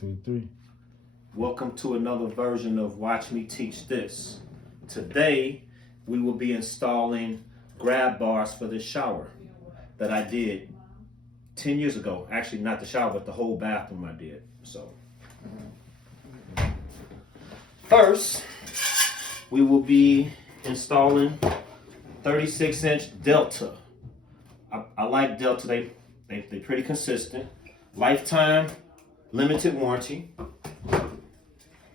2, 3. Welcome to another version of Watch Me Teach This. Today, we will be installing grab bars for this shower that I did 10 years ago. Actually, not the shower, but the whole bathroom I did. So, first, we will be installing 36-inch Delta. I like Delta, they're pretty consistent. Lifetime, limited warranty.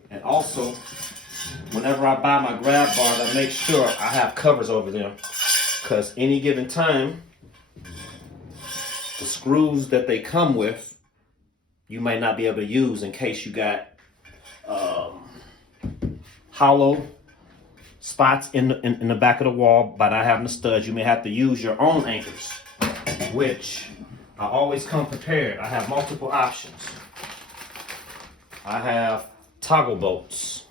And also, whenever I buy my grab bars, I make sure I have covers over them. Because any given time, the screws that they come with, you might not be able to use in case you got hollow spots in the back of the wall by not having the studs. You may have to use your own anchors, which I always come prepared. I have multiple options. I have toggle bolts,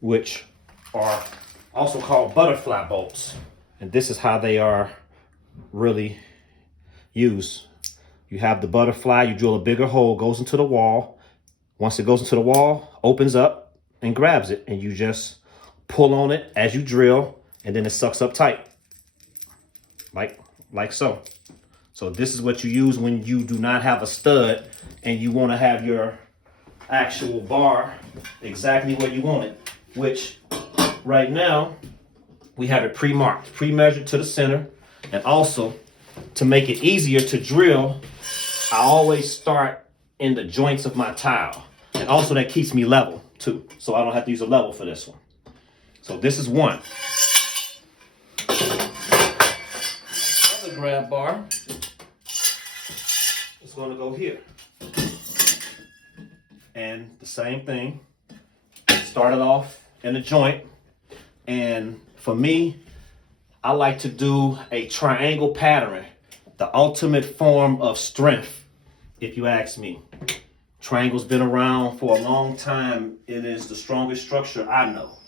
which are also called butterfly bolts. And this is how they are really used. You have the butterfly, you drill a bigger hole, goes into the wall. Once it goes into the wall, opens up and grabs it, and you just pull on it as you drill, and then it sucks up tight, like so. So this is what you use when you do not have a stud and you want to have your actual bar exactly where you want it, which right now we have it pre-marked, pre-measured to the center. And also, to make it easier to drill, I always start in the joints of my tile. And also that keeps me level too, so I don't have to use a level for this one. So this is one. Another grab bar is going to go here. And the same thing, started off in a joint. And for me, I like to do a triangle pattern, the ultimate form of strength, if you ask me. Triangle's been around for a long time. It is the strongest structure I know.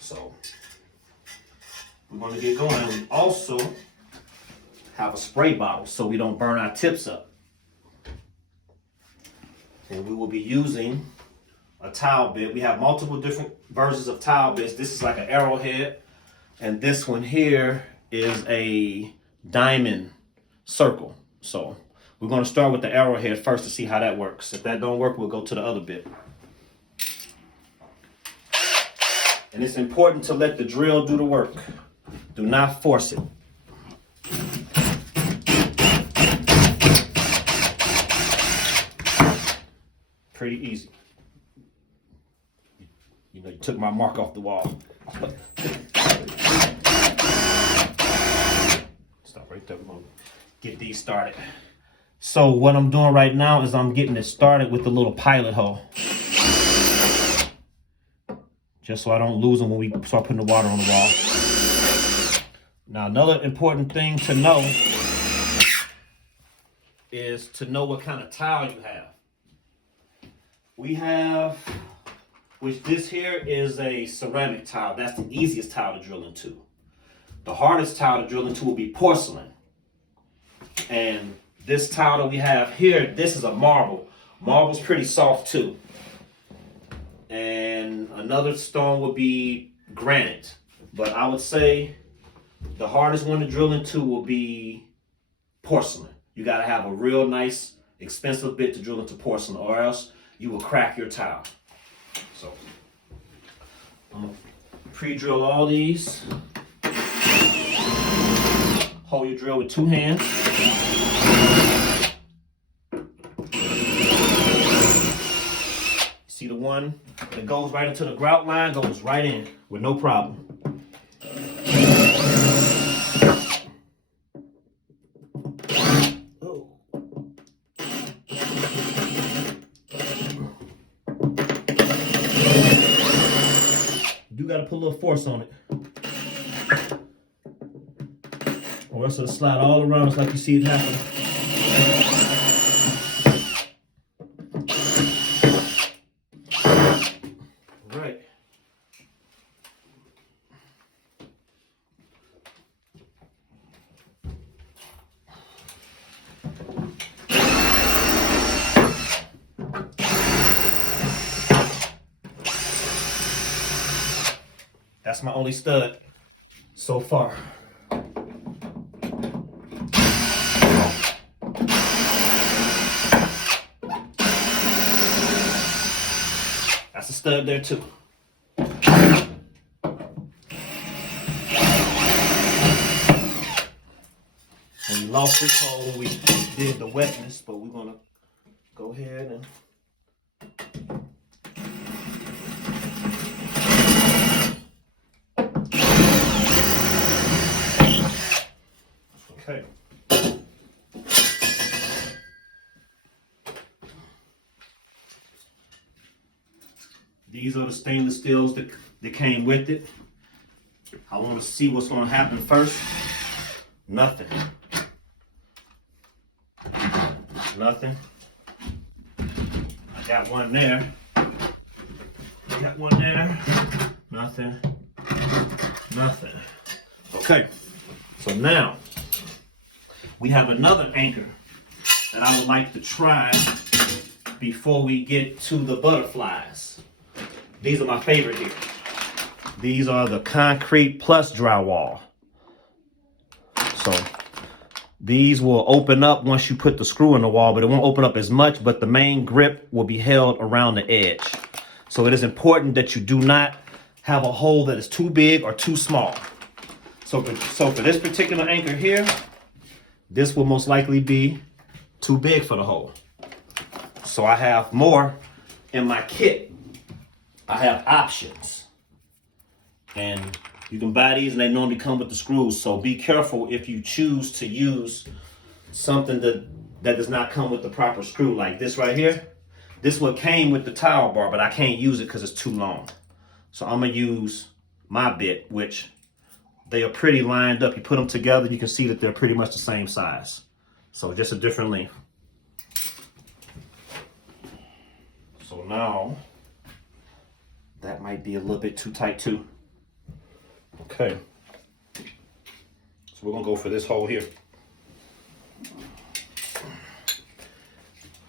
So we're going to get going. We also have a spray bottle so we don't burn our tips up. And we will be using a towel bit. We have multiple different versions of towel bits. This is like an arrowhead. And this one here is a diamond circle. So we're going to start with the arrowhead first to see how that works. If that don't work, we'll go to the other bit. And it's important to let the drill do the work. Do not force it. Pretty easy. You know, you took my mark off the wall. Stop right there. We're going to get these started. So what I'm doing right now is I'm getting it started with the little pilot hole. Just so I don't lose them when we start putting the water on the wall. Now, another important thing to know is to know what kind of tile you have. We have, which this here is a ceramic tile. That's the easiest tile to drill into. The hardest tile to drill into will be porcelain. And this tile that we have here, this is a marble. Marble's pretty soft too. And another stone would be granite. But I would say the hardest one to drill into will be porcelain. You gotta have a real nice, expensive bit to drill into porcelain, or else you will crack your tile. So I'm gonna pre-drill all these. Hold your drill with two hands. See the one that goes right into the grout line, goes right in with no problem. Oh. You gotta put a little force on it, or else it'll slide all around just like you see it happening. Right. That's my only stud so far. That's a stud there too. And we lost this hole when we did the wetness, but we're gonna go ahead and okay. These are the stainless steels that came with it. I want to see what's going to happen first. Nothing. Nothing. I got one there. Got one there. Nothing. Nothing. Okay. So now we have another anchor that I would like to try before we get to the butterflies. These are my favorite here. These are the Concrete Plus drywall. So these will open up once you put the screw in the wall, but it won't open up as much, but the main grip will be held around the edge. So it is important that you do not have a hole that is too big or too small. So for this particular anchor here, this will most likely be too big for the hole. So I have more in my kit. I have options. And you can buy these and they normally come with the screws. So be careful if you choose to use something that does not come with the proper screw, like this right here. This one came with the towel bar, but I can't use it because it's too long. So I'm gonna use my bit, which they are pretty lined up. You put them together, you can see that they're pretty much the same size. So just a different length. So now, that might be a little bit too tight too. Okay. So we're gonna go for this hole here.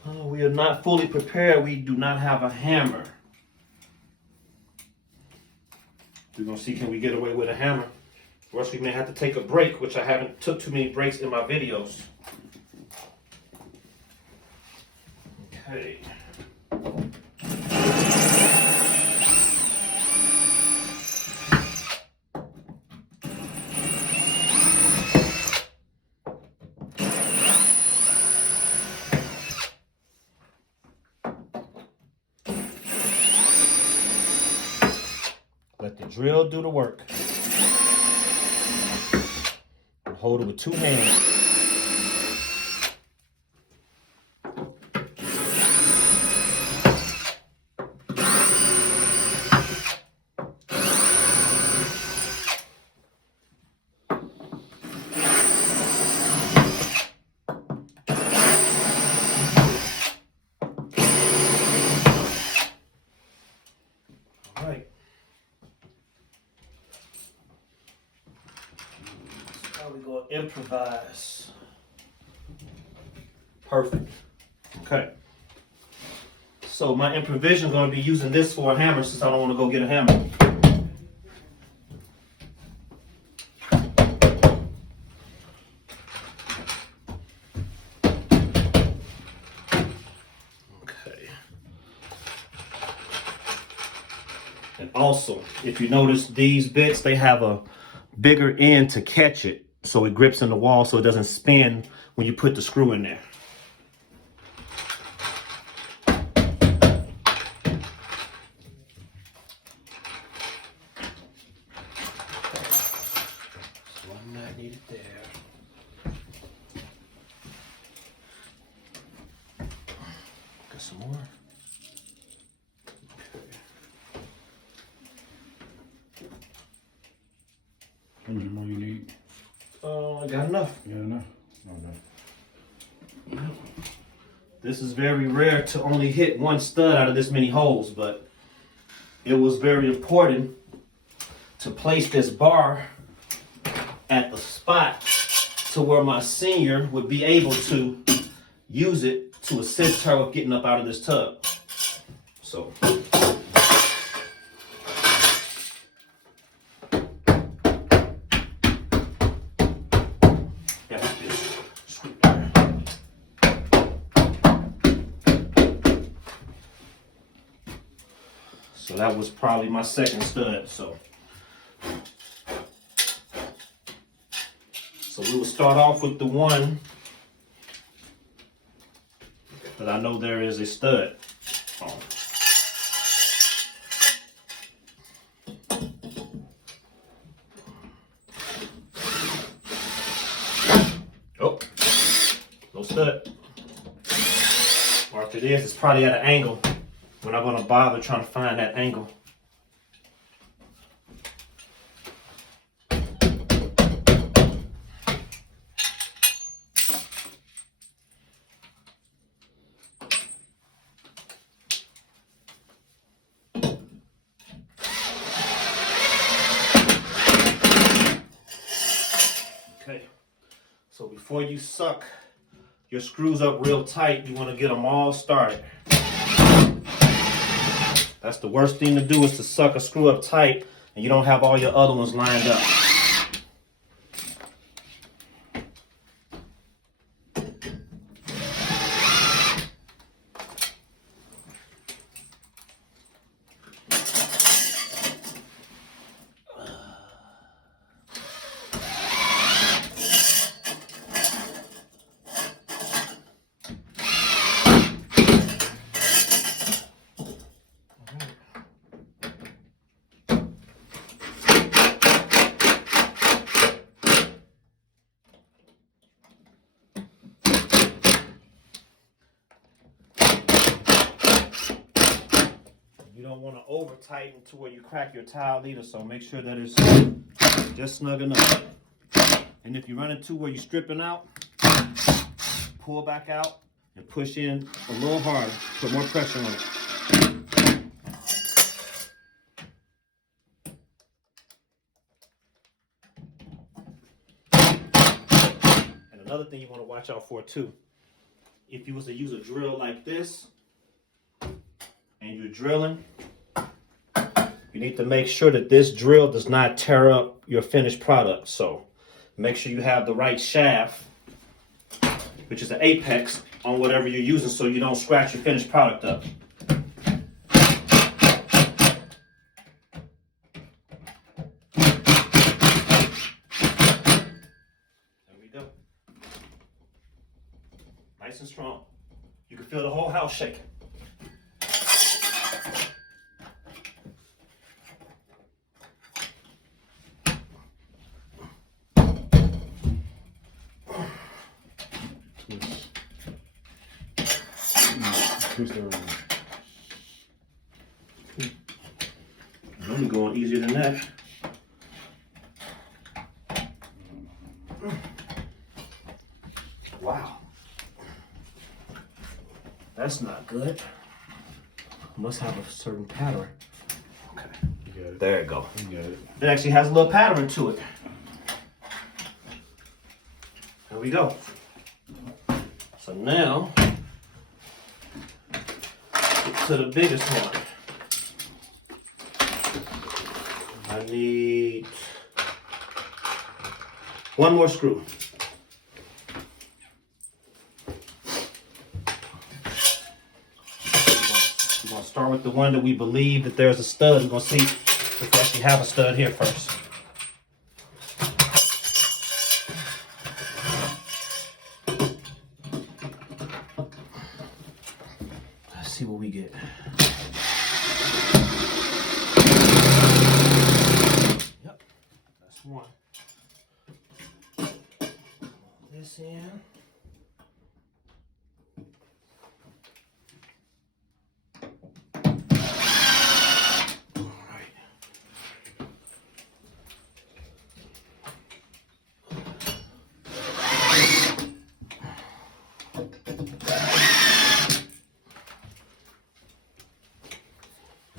We are not fully prepared. We do not have a hammer. We're gonna see, can we get away with a hammer? Or else we may have to take a break, which I haven't took too many breaks in my videos. Okay. Let the drill do the work. And hold it with two hands. All right. We're going to improvise. Perfect. Okay. So my improvision is going to be using this for a hammer since I don't want to go get a hammer. Okay. And also, if you notice these bits, they have a bigger end to catch it, so it grips in the wall so it doesn't spin when you put the screw in there. So I'm not needed there. Got some more. How much more you need? I got enough. You got enough? Okay. This is very rare to only hit one stud out of this many holes, but it was very important to place this bar at the spot to where my senior would be able to use it to assist her with getting up out of this tub. So that was probably my second stud. So we will start off with the one that I know there is a stud on. Oh, no stud. Or if it is, it's probably at an angle. We're not going to bother trying to find that angle. Okay, so before you suck your screws up real tight, you want to get them all started. That's the worst thing to do, is to suck a screw up tight and you don't have all your other ones lined up. You don't want to over tighten to where you crack your tile either, so make sure that it's just snug enough. And if you run into where you're stripping out, pull back out and push in a little harder, put more pressure on it. And another thing you want to watch out for too, if you was to use a drill like this, and you're drilling, you need to make sure that this drill does not tear up your finished product. So make sure you have the right shaft, which is the apex, on whatever you're using, so you don't scratch your finished product up. There we go. Nice and strong. You can feel the whole house shaking. I'm only going easier than that. Wow. That's not good. Must have a certain pattern. Okay. You got it. There you go. You got it. It actually has a little pattern to it. There we go. So now, get to the biggest one. I need one more screw. We're going to start with the one that we believe that there's a stud. We're going to see if we actually have a stud here first. Let's see what we get. Yep, that's one. This in.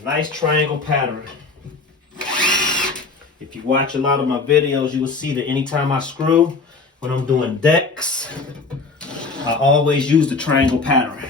Nice triangle pattern. If you watch a lot of my videos, you will see that anytime I screw, when I'm doing decks, I always use the triangle pattern.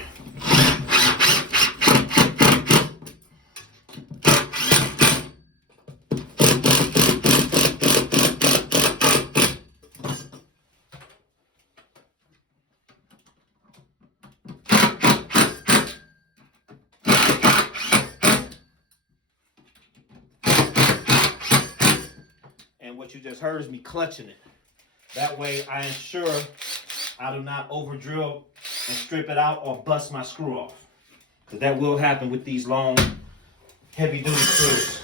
And what you just heard is me clutching it. That way I ensure I do not over drill and strip it out or bust my screw off. Because that will happen with these long, heavy duty screws.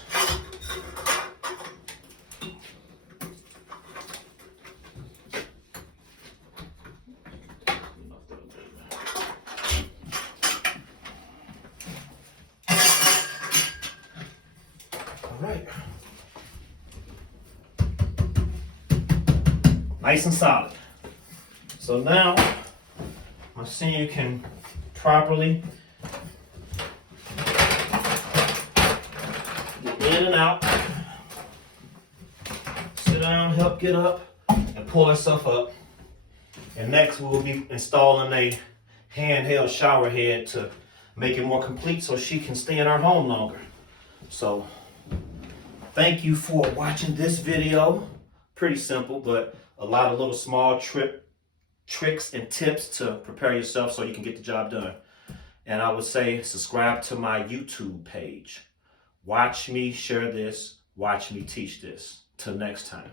All right. Nice and solid. So now my senior can properly get in and out, sit down, help get up, and pull herself up. And next we will be installing a handheld shower head to make it more complete so she can stay in our home longer. So thank you for watching this video. Pretty simple, but a lot of little small tricks and tips to prepare yourself so you can get the job done. And I would say subscribe to my YouTube page. Watch me share this. Watch me teach this. Till next time.